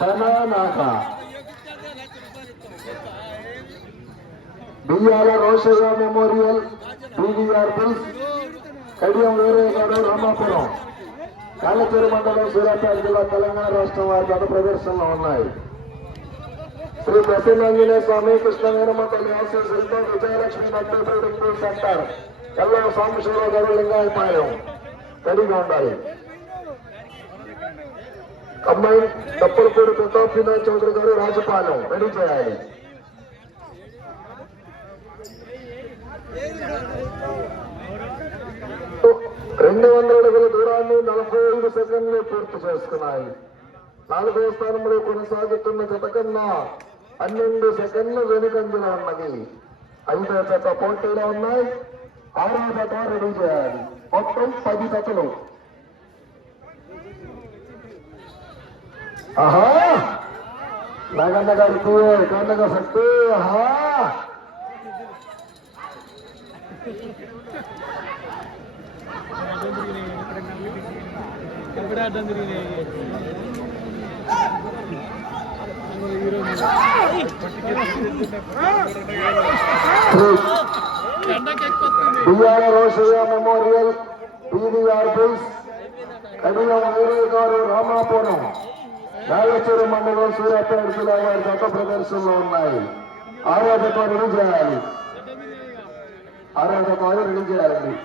ధనానాక Biyyala Rosaiah memorial PVR bulls Kadiyam Veeraiah garu Ramapuram కాళ్ళచేరు మండలం సూర్యాపేట జిల్లా తెలంగాణ రాష్ట్రం వారి గత ప్రదర్శనలో ఉన్నాయి. శ్రీ ప్రసన్నాంజనేయ స్వామి కృష్ణ వీరమండలి ఆశీస్సులతో విజయలక్ష్మి నర్సరీ సెంటర్ ఎల్లవ సాంబశివరావు గారు లింగాయపాలెం రెడీగా ఉండాలి. అమ్మాయి తప్పులపూడి ప్రతాప్ వినోద్ చౌదరి గారు రాజపాలెం రెడీ చేయాలి. రెండు 200 అడుగుల దూరాన్ని 45 సెకండ్లు పూర్తి చేసుకున్నాయి. 4వ స్థానంలో కొనసాగుతున్న జత కన్నా 12 సెకండ్లు వెనుకంజలో ఉన్నది. 5వ జత పోటీలో ఉన్నాయి. 6వ జత రెడీ చేయాలి. మొత్తం 10 జతలు. ఆహా నాగన్న గారికి కన్నగ శక్తి. ఆహా Biyyala Rosaiah memorial PVR bulls Kadiyam Veeraiah garu Ramapuram కాళ్ళచేరు మండలం సూర్యాపేట జిల్లా వారి గత ప్రదర్శనలో ఉన్నాయి. 6వ జత రెడీ చేయాలి. 6వ జత రెడీ చేయాలండి.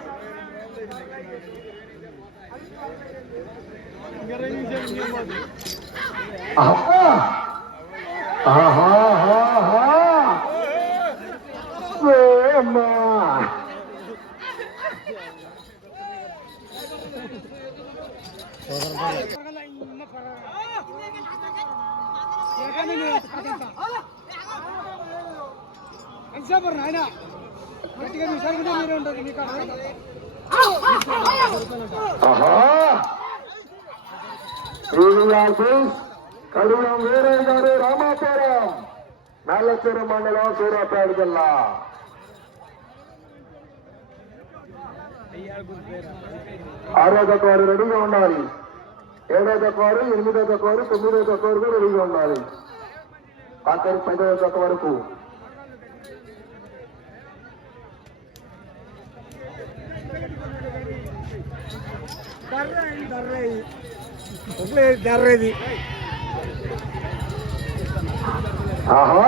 కడియం వీరయ్య గారు రామాపురం కాళ్ళచేరు మండలం సూర్యాపేట జిల్లా. 6వ జత వారు రెడీగా ఉండాలి. 7వ జత వారు 8వ జత వారు 9వ జత వరకు రెడీగా ఉండాలి. ఆఖరి 10వ జత వరకు. ఆహా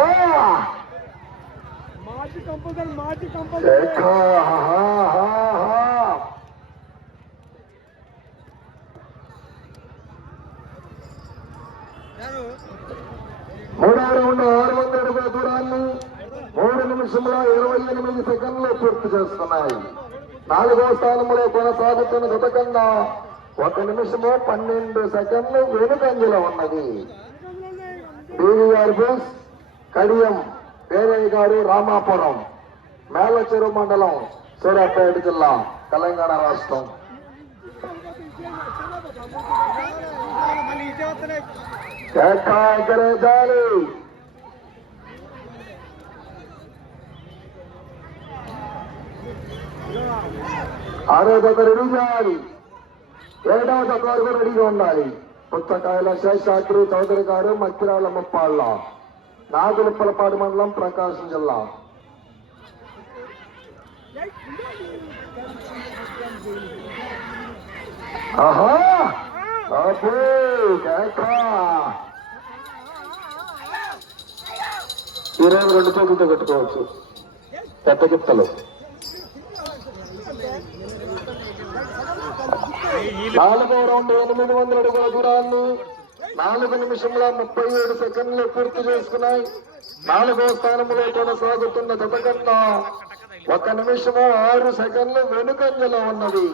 మాటి కంపల్సరీ 3వ రౌండ్ 600 అడుగుల దూరాన్ని 3 నిమిషముల 28 సెకండ్లు పూర్తి చేస్తున్నాయి. 4వ స్థానంలో కొనసాగుతున్న జత కన్నా 1 నిమిషము 12 సెకండ్లు వెనుకంజలో ఉన్నది. పీవీఆర్ బిల్స్ కడియం వీరయ్య గారు రామాపురం మేలచెరు మండలం సూర్యాపేట జిల్లా తెలంగాణ రాష్ట్రం. ఎగరేదాలి. 6వ జత రెడీ చేయాలి. 7వ జత వరకు రెడీగా ఉండాలి. పుస్తకాయల శేషాద్రి చౌదరి గారు మక్కిరాల ముప్పాళ్ళ నాగులపలపాడు మండలం ప్రకాశం జిల్లా. ఆహా 22 చేతులతో కట్టుకోవచ్చు. పెద్ద గిత్తలు 4వ రౌండ్ 800 అడుగుల దూరాన్ని 4 నిమిషముల 37 సెకండ్లు పూర్తి చేసుకున్నాయి. 4వ స్థానంలో కొనసాగుతున్న జత కన్నా 1 నిమిషము 6 సెకండ్లు వెనుకంజలో ఉన్నది.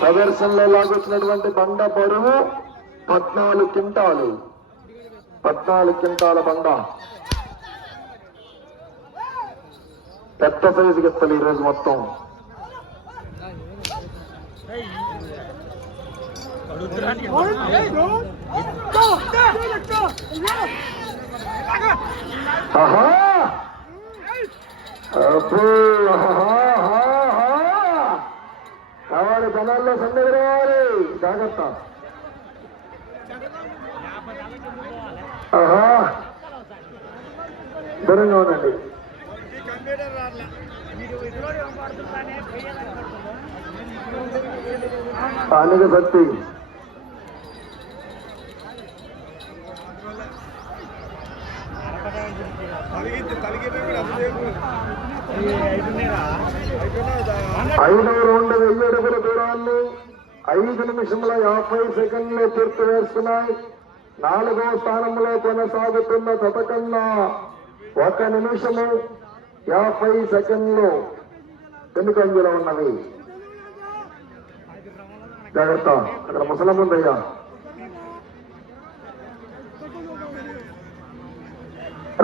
ప్రదర్శనలో లాగొచ్చినటువంటి బండ బరువు 14 క్వింటాలు. 14 క్వింటాల బండ. పెద్ద సైజు గిత్తలు ఈరోజు మొత్తం. కావాలి జనాల్లో సందేహం రావాలి. జాగ్రత్త. ఆహా దూరంగా ఉండండి. స్థానిక శక్తి ఐదవ రౌండ్ 1000 అడుగుల దూరాన్ని 5 నిమిషముల 50 సెకండ్లు పూర్తి వేస్తున్నాయి. 4వ స్థానంలో కొనసాగుతున్న శతకన్నా 1 నిమిషము 50 సెకండ్లు వెనుకంజలో ఉన్నవి. జాగ్రత్త, అక్కడ ముసలం ఉందయ్యా.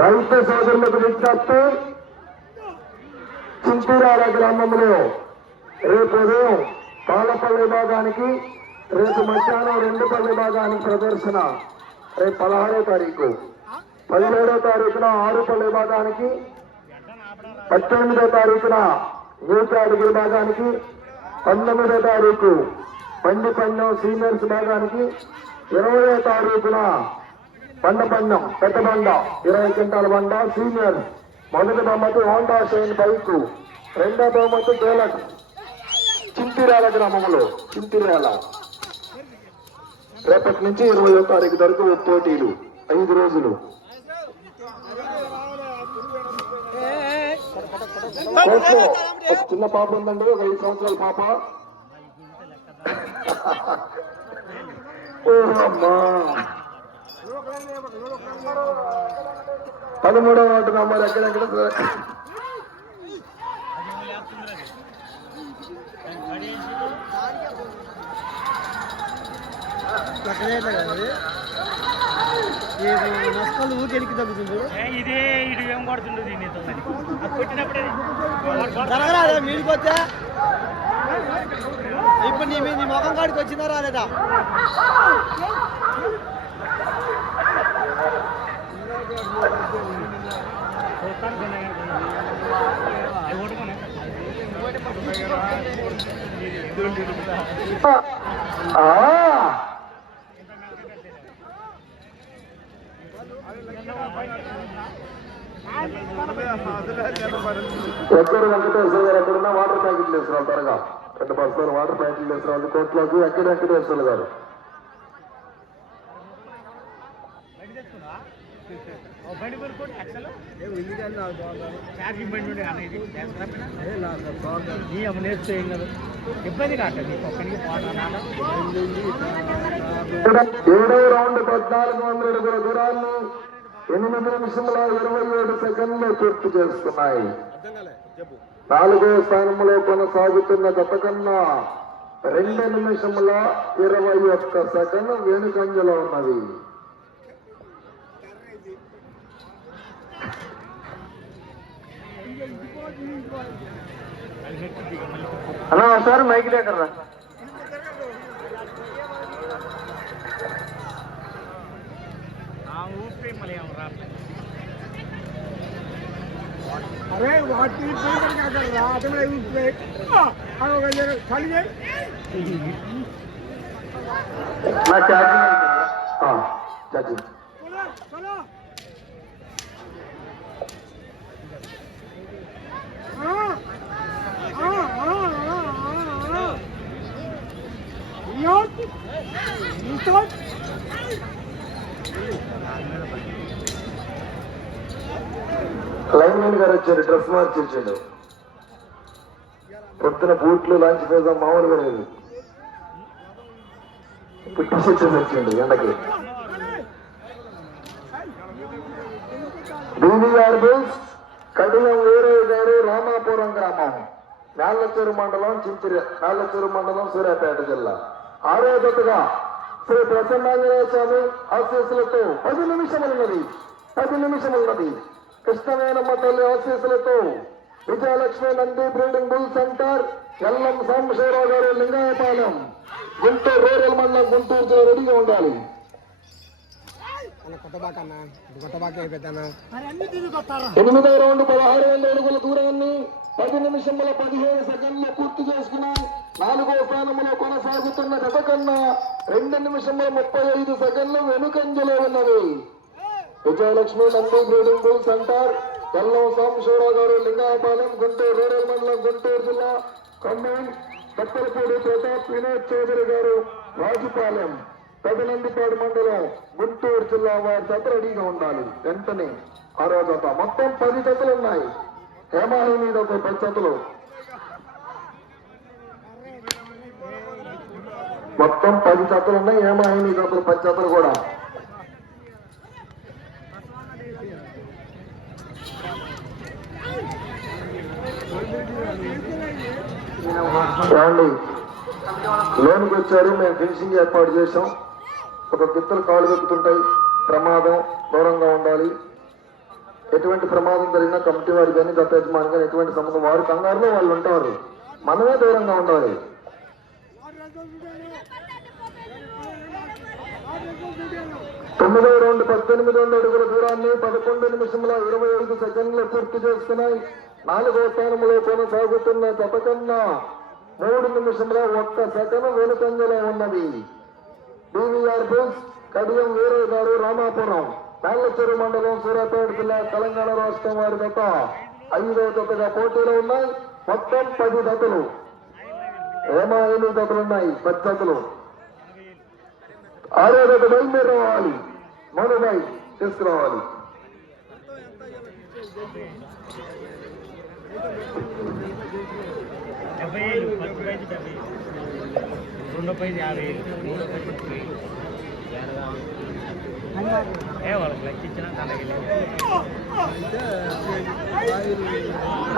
రైతు సోదరులకు విజ్ఞప్తి, చింతూరాల గ్రామంలో రేపు ఉదయం పాలపల్లి విభాగానికి, రేపు మధ్యాహ్నం రెండుపల్లి విభాగానికి ప్రదర్శన. రేపు 16వ తారీఖు, 17వ తారీఖున ఆరుపల్లి విభాగానికి, 18వ తారీఖున న్యూకాడికి విభాగానికి, 19వ తారీఖు బండిపండం సీనియర్స్ విభాగానికి, 20వ తారీఖున బండపండం పెద్ద బండ 20 క్వింటాల బండ సీనియర్. మొదటి బహుమతి హోండా షైన్ బైక్, రెండో బహుమతి డేలక్స్ చింతిర్యాల గ్రామంలో చింతిర్యాల. రేపటి నుంచి 20వ తారీఖు వరకు పోటీలు 5 రోజులు. ఒక చిన్న పాప ఉందండి, ఒక 5 సంవత్సరాల పాప. అమ్మా 13వ వార్డు నంబర్ ఎక్కడెక్కడ నష్టాలు ఊరికి తగ్గుతుంది. ఇదే ఇటు ఏం పడుతుండదు కొట్టినప్పుడే మీడికి వచ్చా. ఇప్పుడు నీ ముఖం కాడికి వచ్చిందా రాలేదా? ఎక్కడ వెంకటేశ్వర గారు ఎక్కడున్నా వాటర్ ప్యాకెట్లు వేసుకోవాలి. త్వరగా 2 బస్తాలు వాటర్ ప్యాకెట్లు వేసుకోవాలి కోట్లోకి. ఎక్కడ వెంకటేశ్వర గారు ఇబ్బంది కాదు. 7వ రౌండ్ 1400 అడుగుల దూరాన్ని 8 నిమిషముల 27 సెకండ్లు పూర్తి చేస్తున్నాయి. 4వ స్థానంలో కొనసాగుతున్న గత కన్నా 2 నిమిషముల 21 సెకండ్ వెనుకంజలో ఉన్నది. అలా ఒకసారి మైక్ లేకర్రా. అరే వాటి నా ఛార్జింగ్ లైన్ మెన్ గారు వచ్చారు, డ్రెస్ మార్చి వచ్చాడు. పొద్దున బూట్లు లాంచ్ ఫేజా మామూలుగా లేదు, ఇప్పుడు టీషర్ట్ వచ్చిండు ఎండకి. బీవీఆర్ బుల్స్ కడియం వీరయ్య గారు, రామాపురం గ్రామం, మేళ్లచెరు మండలం మేళ్లచెరు మండలం సూర్యాపేట జిల్లా. 6వ జతగా శ్రీ ప్రసన్నాంజనేయ స్వామి ఆశీస్సులతో 10 నిమిషములున్నది కృష్ణవేణమ్మ తల్లి ఆశీస్సులతో Vijayalakshmi Nandi breeding bull centre, Yellam Sambasivarao garu, Lingayapalem, Guntur rural మండలం, గుంటూరు జిల్లా రెడీగా ఉండాలి. 8వ రౌండ్ 1600 అడుగుల దూరాన్ని 10 నిమిషముల 15 సెకండ్లు పూర్తి చేసుకున్నాయి. 4వ స్థానంలో కొనసాగుతున్న గత కన్నా 2 నిమిషముల 35 సెకండ్లు వెనుకంజలో ఉన్నవి. Vijayalakshmi Nandi breeding bull centre Yellam Sambasivarao garu Lingayapalem Guntur rural మండలం గుంటూరు జిల్లా ఖమ్మం కప్పలపూడి ప్రతాప్ వినోద్ చౌదరి గారు రాజుపాలెం పెదనందిపాడు మండలం గుంటూరు జిల్లా వారి జత రెడీగా ఉండాలి. వెంటనే ఆరో జత. మొత్తం 10 జతలు ఉన్నాయి. హేమాహి మీద ఒక 10 జతలు, మొత్తం 10 జతలు ఉన్నాయి. హేమాహి మీద ఒక 10 జతలు కూడా. ఏమండి లోనికి వచ్చారు, మేము ఫినిషింగ్ ఏర్పాటు చేశాం. ఒక గిత్తలు కాళ్ళు వెక్కుతుంటాయి, ప్రమాదం, దూరంగా ఉండాలి. ఎటువంటి ప్రమాదం జరిగినా కమిటీ వారికి కానీ గత యజమాని కానీ ఎటువంటి సంబంధం, వారు కంగారులో వాళ్ళు ఉంటారు, మనమే దూరంగా ఉండాలి. తొమ్మిదవ రౌండ్ 18 అడుగుల దూరాన్ని 11 నిమిషముల 25 సెకండ్లు పూర్తి చేసుకున్నాయి. 4వ స్థానంలో కొనసాగుతున్న జత కన్నా 3 నిమిషముల 1 సెకండ్ వెనుకంజలో ఉన్నది. డివిఆర్ బుల్స్ కడియం వీరయ్య గారు రామాపురం మేళ్ళచెరు మండలం సూర్యాపేట జిల్లా తెలంగాణ రాష్ట్రం వారి జత 5వ జతగా పోటీలో ఉన్నాయి. మొత్తం 10 జతలు. ఏమాయిలు జతలున్నాయి, 10 జతలు. 6వ జత బయలుదేరి రావాలి, మనుమై తీసుకురావాలి.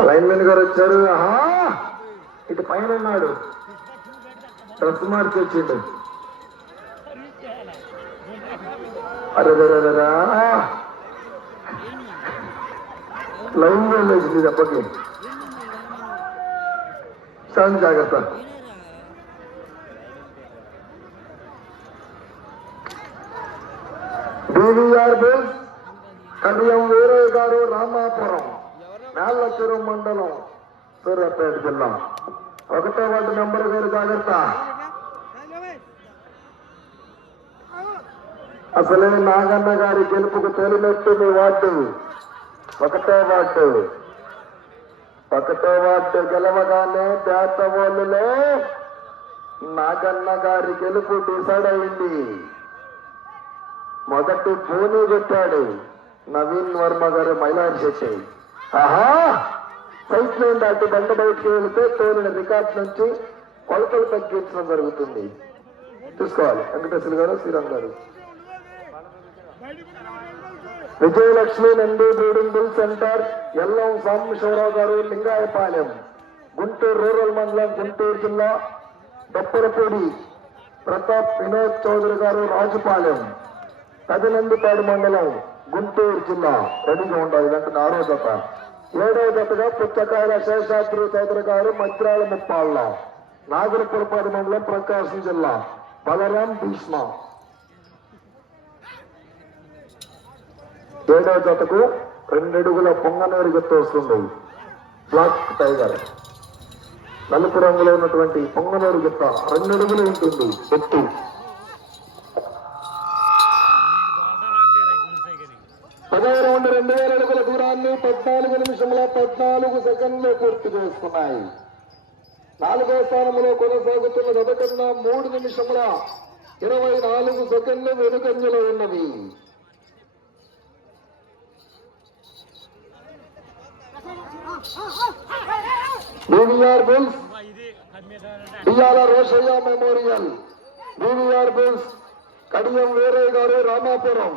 లైన్మెన్ గారు వచ్చారు. ఇటు పైన ఉన్నాడు, డ్రెస్ మార్చి వచ్చిండు. అరేరా లైన్ వెళ్ళేసింది దెబ్బకి. చాలా జాగ్రత్త. డివిఆర్ బుల్స్ కడియం వీరయ్య గారు రామాపురం మేళ్ళచెరు మండలం సూర్యాపేట జిల్లా 1వ వార్డు నెంబర్ గారు జాగ్రత్త. అసలే నాగన్న గారి గెలుపుకు తొలిమెట్టు మీ వార్డు 1వ వార్డు. 1వ వార్డు గెలవగానే పేటవోలులో నాగన్న గారి గెలుపు డిసైడ్ అయింది. మొదటి పూని పెట్టాడు నవీన్ వర్మ గారు మైలారి శెట్టి. సైట్ లైన్ దాటి బండ బయటికి వెళితే తోలిన రికార్డ్ నుంచి కొలతలు తగ్గించడం జరుగుతుంది. చూసుకోవాలి. Venkateswara garu, Sriram garu. Vijayalakshmi Nandi breeding bull centre Yellam Sambasivarao garu Lingayapalem Guntur rural మండలం గుంటూరు జిల్లా దప్పరపూడి ప్రతాప్ వినోద్ చౌదరి గారు రాజుపాలెం పెదనందిపాడు మండలం గుంటూరు జిల్లా రెడీగా ఉండాలి. వెంటనే 6వ జత. 7వ జతగా పుచ్చకాయల శేషాద్రి చౌదరి గారు మద్రాల ముప్పాళ్ళ నాగరపురపాడు మండలం ప్రకాశం జిల్లా బలరాం భీష్మ. 7వ జతకు 2 అడుగుల పొంగనూరు గుర్తు వస్తుంది. బ్లాక్ టైగర్ నలుపు రంగులో ఉన్నటువంటి పొంగనూరు గుర్త 2 అడుగులు ఉంటుంది ఎత్తు. 10వ రౌండ్ 2000 అడుగుల దూరాన్ని 14 నిమిషముల 14 సెకండ్లు పూర్తి చేసుకున్నాయి. 4వ స్థానంలో కొనసాగుతున్న జత కన్నా 3 నిమిషముల 24 సెకండ్లు వెనుకంజలో ఉన్నవి. డివిఆర్ బుల్స్ డియాల Rosaiah memorial DVR bulls Kadiyam Veeraiah garu Ramapuram